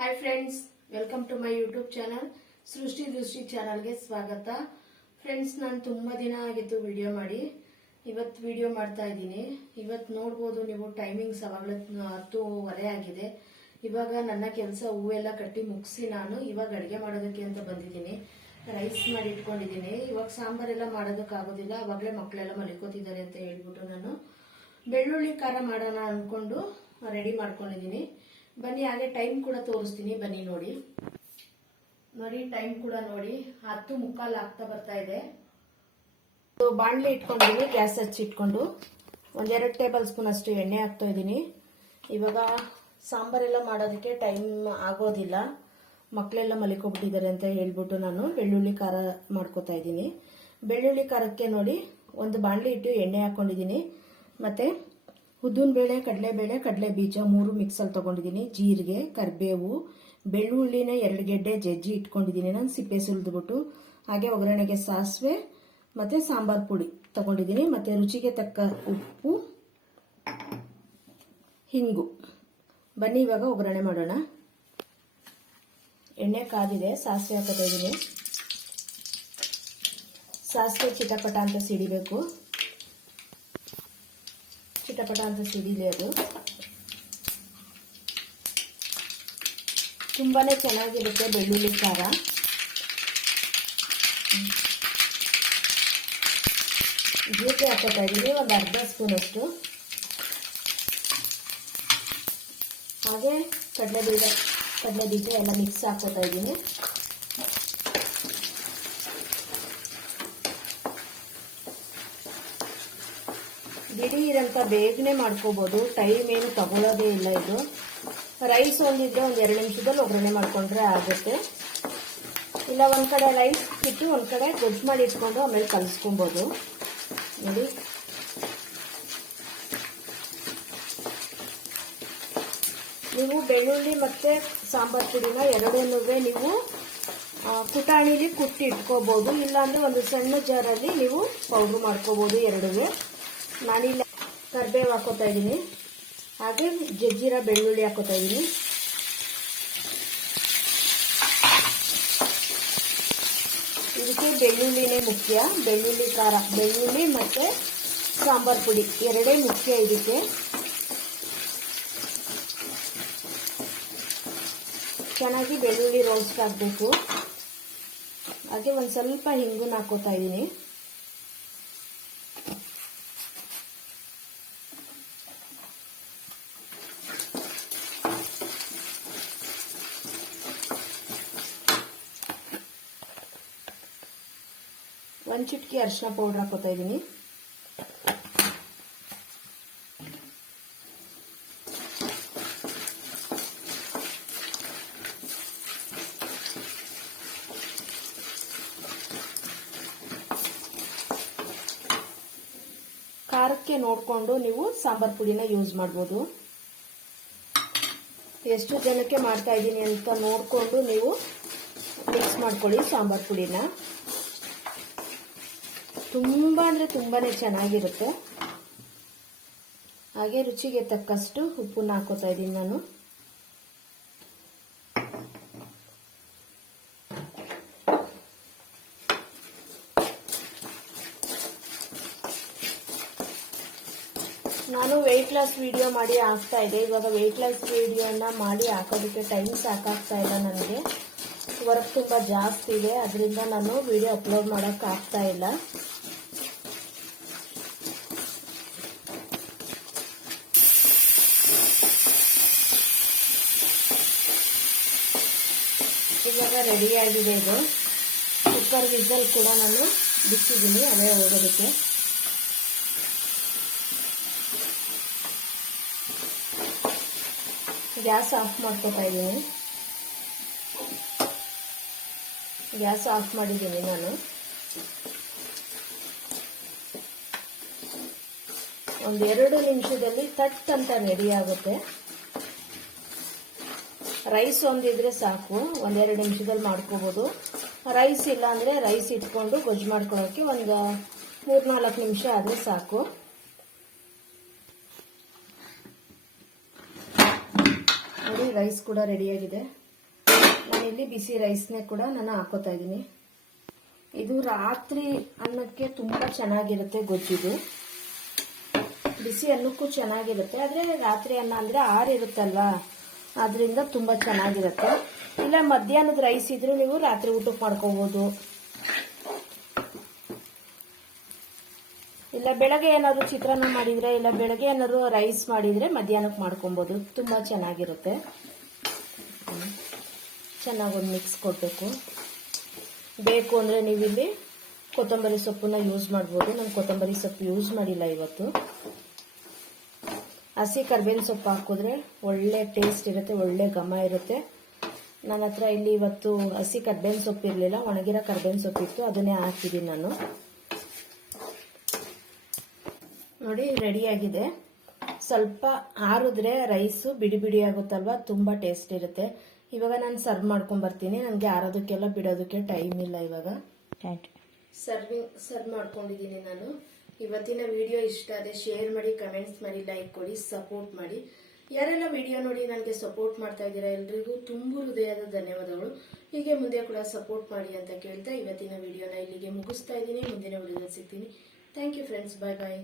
Hi friends welcome to my YouTube channel Srishti Drishti ಚಾನಲ್ಗೆ ಸ್ವಾಗತ. Friends ನಾನು ತುಂಬ ದಿನ ಆಗಿತ್ತು ವಿಡಿಯೋ ಮಾಡಿ. ಇವತ್ತು ವಿಡಿಯೋ ಮಾಡ್ತಾ ಇದ್ದೀನಿ. ಇವತ್ತು ನೋಡ್ಬೋದು ನೀವು ಟೈಮಿಂಗ್ಸ್ ಅವಾಗಲೇ ಹತ್ತುವರೆ ಆಗಿದೆ. ಇವಾಗ ನನ್ನ ಕೆಲಸ ಹೂವೆಲ್ಲ ಕಟ್ಟಿ ಮುಗಿಸಿ ನಾನು ಇವಾಗ ಅಡುಗೆ ಮಾಡೋದಕ್ಕೆ ಅಂತ ಬಂದಿದ್ದೀನಿ. ರೈಸ್ ಮಾಡಿ ಇಟ್ಕೊಂಡಿದ್ದೀನಿ. ಇವಾಗ ಸಾಂಬಾರೆಲ್ಲ ಮಾಡೋದಕ್ಕಾಗೋದಿಲ್ಲ ಅವಾಗಲೇ ಮಕ್ಕಳೆಲ್ಲ ಮಲಿಕೋತಿದ್ದಾರೆ ಅಂತ ಹೇಳ್ಬಿಟ್ಟು ನಾನು ಬೆಳ್ಳುಳ್ಳಿ ಖಾರ ಮಾಡೋಣ ಅಂದ್ಕೊಂಡು ರೆಡಿ ಮಾಡ್ಕೊಂಡಿದ್ದೀನಿ. ಬನ್ನಿ, ಹಾಗೆ ಟೈಮ್ ಕೂಡ ತೋರಿಸ್ತೀನಿ. ಬನ್ನಿ ನೋಡಿ. ನೋಡಿ ಟೈಮ್ ಕೂಡ ನೋಡಿ. ಹತ್ತು ಮುಕ್ಕಾಲು ಆಗ್ತಾ ಬರ್ತಾ ಇದೆ. ಬಾಣಲೆ ಇಟ್ಕೊಂಡಿದ್ದೀನಿ, ಗ್ಯಾಸ್ ಹಚ್ಚಿ ಇಟ್ಕೊಂಡು. ಒಂದೆರಡು ಟೇಬಲ್ ಸ್ಪೂನ್ ಅಷ್ಟು ಎಣ್ಣೆ ಹಾಕ್ತಾ ಇದ್ದೀನಿ. ಇವಾಗ ಸಾಂಬಾರೆಲ್ಲ ಮಾಡೋದಕ್ಕೆ ಟೈಮ್ ಆಗೋದಿಲ್ಲ. ಮಕ್ಕಳೆಲ್ಲ ಮಲಿಕೊಬಿಟ್ಟಿದ್ದಾರೆ ಅಂತ ಹೇಳ್ಬಿಟ್ಟು ನಾನು ಬೆಳ್ಳುಳ್ಳಿ ಖಾರ ಮಾಡ್ಕೋತಾ ಇದ್ದೀನಿ. ಬೆಳ್ಳುಳ್ಳಿ ಖಾರಕ್ಕೆ ನೋಡಿ, ಒಂದು ಬಾಣಲೆ ಇಟ್ಟು ಎಣ್ಣೆ ಹಾಕ್ಕೊಂಡಿದ್ದೀನಿ ಮತ್ತು ಉದ್ದಿನಬೇಳೆ ಕಡಲೆಬೇಳೆ ಕಡಲೆ ಬೀಜ ಮೂರು ಮಿಕ್ಸಲ್ಲಿ ತೊಗೊಂಡಿದ್ದೀನಿ ಜೀರಿಗೆ, ಕರಿಬೇವು, ಬೆಳ್ಳುಳ್ಳಿನ ಎರಡು ಗೆಡ್ಡೆ ಜಜ್ಜಿ ಇಟ್ಕೊಂಡಿದ್ದೀನಿ ನಾನು ಸಿಪ್ಪೆ ಸುಲಿದ್ಬಿಟ್ಟು, ಹಾಗೆ ಒಗ್ಗರಣೆಗೆ ಸಾಸಿವೆ ಮತ್ತು ಸಾಂಬಾರು ಪುಡಿ ತಗೊಂಡಿದ್ದೀನಿ ಮತ್ತು ರುಚಿಗೆ ತಕ್ಕ ಉಪ್ಪು, ಹಿಂಗು. ಬನ್ನಿ, ಇವಾಗ ಒಗ್ಗರಣೆ ಮಾಡೋಣ. ಎಣ್ಣೆ ಕಾದಿದೆ, ಸಾಸಿವೆ ಹಾಕೋತಾ ಇದ್ದೀನಿ ಸಾಸಿವೆ ಚಿಟಪಟ ಅಂತ ಸಿಡಿಬೇಕು ಚಿಟಪಟ ಅಂತ ಅದು. ತುಂಬಾನೇ ಚೆನ್ನಾಗಿರುತ್ತೆ ಬೆಳ್ಳುಳ್ಳಿ ಖಾರ. ಜೀರಿಗೆ ಹಾಕೋತಾ ಇದ್ದೀವಿ ಒಂದು ಅರ್ಧ ಸ್ಪೂನ್ ಅಷ್ಟು. ಹಾಗೆ ಕಡಲೆ ಬೀಜ ಕಡಲೆ ಬೀಜ ಎಲ್ಲ ಮಿಕ್ಸ್ ಹಾಕೋತಾ ಇದ್ದೀನಿ. ದಿಢೀರಂತ ಬೇಗನೆ ಮಾಡ್ಕೋಬಹುದು ಟೈಮ್ ಏನು ತಗೊಳ್ಳೋದೇ ಇಲ್ಲ ಇದು. ರೈಸ್ ಒಂದಿದ್ರೆ ಒಂದು ಎರಡು ನಿಮಿಷದಲ್ಲಿ ಒಗ್ಗರಣೆ ಮಾಡ್ಕೊಂಡ್ರೆ ಆಗುತ್ತೆ. ಇಲ್ಲ, ಒಂದು ಕಡೆ ರೈಸ್ ಇಟ್ಟು ಒಂದು ಕಡೆ ಗೊಜ್ಜು ಮಾಡಿ ಇಟ್ಕೊಂಡು ಆಮೇಲೆ ಕಲಿಸ್ಕೊಬೋದು. ನೋಡಿ. ನೀವು ಬೆಳ್ಳುಳ್ಳಿ ಮತ್ತು ಸಾಂಬಾರು ಪುಡಿನ ಎರಡನ್ನೂ ನೀವು ಕುಟಾಣಿಲಿ ಕುಟ್ಟಿ ಇಟ್ಕೋಬೋದು. ಇಲ್ಲಾಂದರೆ ಒಂದು ಸಣ್ಣ ಜಾರಲ್ಲಿ ನೀವು ಪೌಡರ್ ಮಾಡ್ಕೋಬೋದು ಎರಡೂ ನಾನಿಲ್ಲ ಕರಿಬೇವು ಹಾಕೋತಾ ಇದ್ದೀನಿ. ಹಾಗೆ ಜಜ್ಜಿರ ಬೆಳ್ಳುಳ್ಳಿ ಹಾಕೋತಾ ಇದ್ದೀನಿ. ಇದಕ್ಕೆ ಬೆಳ್ಳುಳ್ಳಿನೇ ಮುಖ್ಯ. ಬೆಳ್ಳುಳ್ಳಿ ಖಾರ, ಬೆಳ್ಳುಳ್ಳಿ ಮತ್ತು ಸಾಂಬಾರು ಪುಡಿ ಎರಡೇ ಮುಖ್ಯ ಇದಕ್ಕೆ. ಚೆನ್ನಾಗಿ ಬೆಳ್ಳುಳ್ಳಿ ರೋಸ್ಟ್ ಆಗಬೇಕು. ಹಾಗೆ ಒಂದು ಸ್ವಲ್ಪ ಹಿಂಗು ಹಾಕೋತಾ ಇದ್ದೀನಿ. ಒಂದು ಚಿಟಕಿ ಅರಿಶಿನ ಪೌಡ್ರ್ ಹಾಕೋತಾ ಇದೀನಿ. ಖಾರಕ್ಕೆ ನೋಡಿಕೊಂಡು ನೀವು ಸಾಂಬಾರ್ ಪುಡಿನ ಯೂಸ್ ಮಾಡ್ಬೋದು. ಎಷ್ಟು ಜನಕ್ಕೆ ಮಾಡ್ತಾ ಇದ್ದೀನಿ ಅಂತ ನೋಡಿಕೊಂಡು ನೀವು ಮಿಕ್ಸ್ ಮಾಡ್ಕೊಳ್ಳಿ ಸಾಂಬಾರ್ ಪುಡಿನ. ತುಂಬ ಅಂದರೆ ತುಂಬಾ ಚೆನ್ನಾಗಿರುತ್ತೆ. ಹಾಗೆ ರುಚಿಗೆ ತಕ್ಕಷ್ಟು ಉಪ್ಪನ್ನ ಹಾಕೋತಾ ಇದ್ದೀನಿ ನಾನು. ನಾನು ವೆಯ್ಟ್ ಲಾಸ್ ವಿಡಿಯೋ ಮಾಡಿ ಹಾಕ್ತಾ ಇದೆ ಇವಾಗ ವೆಯ್ಟ್ ಲಾಸ್ ವಿಡಿಯೋನ ಮಾಡಿ ಹಾಕೋದಕ್ಕೆ ಟೈಮ್ ಸಾಕಾಗ್ತಾ ಇಲ್ಲ ನನಗೆ. ವರ್ಕ್ ತುಂಬ ಜಾಸ್ತಿ ಇದೆ, ಅದರಿಂದ ನಾನು ವಿಡಿಯೋ ಅಪ್ಲೋಡ್ ಮಾಡೋಕ್ಕೆ ಆಗ್ತಾ ಇಲ್ಲ. ಇವಾಗ ರೆಡಿಯಾಗಿದೆ ಇದು. ಕುಕ್ಕರ್ ವಿಸಲ್ ಕೂಡ ನಾನು ಬಿಟ್ಟಿದ್ದೀನಿ ಅದೇ ಹೋಗೋದಕ್ಕೆ ಗ್ಯಾಸ್ ಆಫ್ ಮಾಡ್ಕೋತಾ ಇದ್ದೀನಿ. ಗ್ಯಾಸ್ ಆಫ್ ಮಾಡಿದ್ದೀನಿ ನಾನು. ಒಂದೆರಡು ನಿಮಿಷದಲ್ಲಿ ತಟ್ ಅಂತ ರೆಡಿ ಆಗುತ್ತೆ. ರೈಸ್ ಒಂದಿದ್ರೆ ಸಾಕು. ಒಂದೆರಡು ನಿಮಿಷದಲ್ಲಿ ಮಾಡ್ಕೋಬೋದು. ರೈಸ್ ಇಲ್ಲ ಅಂದರೆ ರೈಸ್ ಇಟ್ಕೊಂಡು ಗೊಜ್ಜು ಮಾಡ್ಕೊಳ್ಳೋಕ್ಕೆ ಒಂದು ಮೂರ್ನಾಲ್ಕು ನಿಮಿಷ ಆದರೆ ಸಾಕು. ನೋಡಿ, ರೈಸ್ ಕೂಡ ರೆಡಿಯಾಗಿದೆ ನಾನಿಲ್ಲಿ ಬಿಸಿ ರೈಸ್ನೇ ಕೂಡ ನಾನು ಹಾಕೋತಾ ಇದ್ದೀನಿ. ಇದು ರಾತ್ರಿ ಅನ್ನಕ್ಕೆ ತುಂಬ ಚೆನ್ನಾಗಿರುತ್ತೆ ಗೊಜ್ಜಿದು. ಬಿಸಿ ಅನ್ನಕ್ಕೂ ಚೆನ್ನಾಗಿರುತ್ತೆ, ಆದರೆ ರಾತ್ರಿ ಅನ್ನ ಅಂದರೆ ಆರಿರುತ್ತಲ್ವ? ಅದರಿಂದ ತುಂಬ ಚೆನ್ನಾಗಿರುತ್ತೆ. ಇಲ್ಲ, ಮಧ್ಯಾಹ್ನದ ರೈಸ್ ಇದ್ರೂ ನೀವು ರಾತ್ರಿ ಊಟಕ್ಕೆ ಮಾಡ್ಕೋಬೋದು. ಇಲ್ಲ, ಬೆಳಗ್ಗೆ ಏನಾದ್ರು ಚಿತ್ರಾನ್ನ ಮಾಡಿದ್ರೆ, ಇಲ್ಲ, ಬೆಳಗ್ಗೆ ಏನಾದ್ರು ರೈಸ್ ಮಾಡಿದ್ರೆ ಮಧ್ಯಾಹ್ನಕ್ಕೆ ಮಾಡ್ಕೊಬೋದು. ತುಂಬ ಚೆನ್ನಾಗಿರುತ್ತೆ. ಚೆನ್ನಾಗಿ ಒಂದು ಮಿಕ್ಸ್ ಕೊಡಬೇಕು. ಬೇಕು ಅಂದರೆ ನೀವಿಲ್ಲಿ ಕೊತ್ತಂಬರಿ ಸೊಪ್ಪನ್ನ ಯೂಸ್ ಮಾಡ್ಬೋದು. ನಾನು ಕೊತ್ತಂಬರಿ ಸೊಪ್ಪು ಯೂಸ್ ಮಾಡಿಲ್ಲ ಇವತ್ತು. ಹಸಿ ಕರ್ಬೇವಿನ ಸೊಪ್ಪು ಹಾಕಿದ್ರೆ ಒಳ್ಳೆ ಟೇಸ್ಟ್ ಇರುತ್ತೆ, ಒಳ್ಳೆ ಘಮ ಇರುತ್ತೆ. ನನ್ನ ಹತ್ರ ಇಲ್ಲಿ ಇವತ್ತು ಹಸಿ ಕರ್ಬೇವಿನ ಸೊಪ್ಪು ಇರಲಿಲ್ಲ, ಒಣಗಿರೋ ಕರ್ಬೇವಿನ ಸೊಪ್ಪು ಇತ್ತು, ಅದನ್ನೇ ಹಾಕಿದ್ದೀನಿ ನಾನು. ನೋಡಿ ರೆಡಿಯಾಗಿದೆ ಸ್ವಲ್ಪ ಆರಿದ್ರೆ ರೈಸು ಬಿಡಿ ಬಿಡಿ ಆಗುತ್ತಲ್ವ? ತುಂಬ ಟೇಸ್ಟ್ ಇರುತ್ತೆ. ಇವಾಗ ನಾನು ಸರ್ವ್ ಮಾಡ್ಕೊಂಡ್ ಬರ್ತೀನಿ. ನನಗೆ ಆರೋದಕ್ಕೆಲ್ಲ ಬಿಡೋದಕ್ಕೆ ಟೈಮ್ ಇಲ್ಲ ಇವಾಗ. ಸರ್ವಿಂಗ್ ಸರ್ವ್ ಮಾಡ್ಕೊಂಡಿದ್ದೀನಿ ನಾನು. ಇವತ್ತಿನ ವಿಡಿಯೋ ಇಷ್ಟ ಆದರೆ ಶೇರ್ ಮಾಡಿ ಕಮೆಂಟ್ಸ್ ಮಾಡಿ ಲೈಕ್ ಕೊಡಿ ಸಪೋರ್ಟ್ ಮಾಡಿ. ಯಾರೆಲ್ಲ ವಿಡಿಯೋ ನೋಡಿ ನನಗೆ ಸಪೋರ್ಟ್ ಮಾಡ್ತಾ ಇದ್ದೀರಾ ಎಲ್ರಿಗೂ ತುಂಬ ಹೃದಯದ ಧನ್ಯವಾದಗಳು. ಹೀಗೆ ಮುಂದೆ ಕೂಡ ಸಪೋರ್ಟ್ ಮಾಡಿ ಅಂತ ಕೇಳ್ತಾ ಇವತ್ತಿನ ವಿಡಿಯೋನ ಇಲ್ಲಿಗೆ ಮುಗಿಸ್ತಾ ಇದ್ದೀನಿ. ಮುಂದಿನ ವಿಡಿಯೋದಲ್ಲಿ ಸಿಗ್ತೀನಿ. Thank you friends bye bye